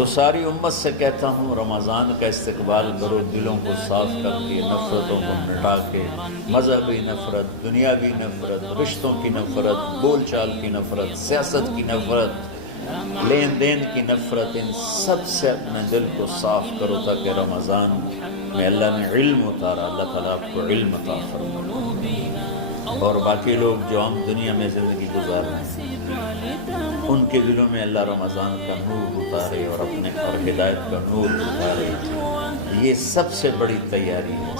तो सारी उम्मत से कहता हूँ रमज़ान का इस्तकबाल करो, दिलों को साफ़ करके, नफ़रतों को मिटा के, मज़हबी नफ़रत, दुनियावी नफ़रत, रिश्तों की नफ़रत, बोल चाल की नफ़रत, सियासत की नफ़रत, लेन देन की नफ़रत, इन सब से अपने दिल को साफ़ करो ताकि रमज़ान में अल्लाह ने इल्म उतारा, अल्लाह ताला आपको इल्म अता फरमाए। और बाकी लोग जो हम दुनिया में ज़िंदगी गुजार रहे हैं उनके दिलों में अल्लाह रमज़ान का नूर उतारे और अपने और हिदायत का नूर उतारे। ये सबसे बड़ी तैयारी है।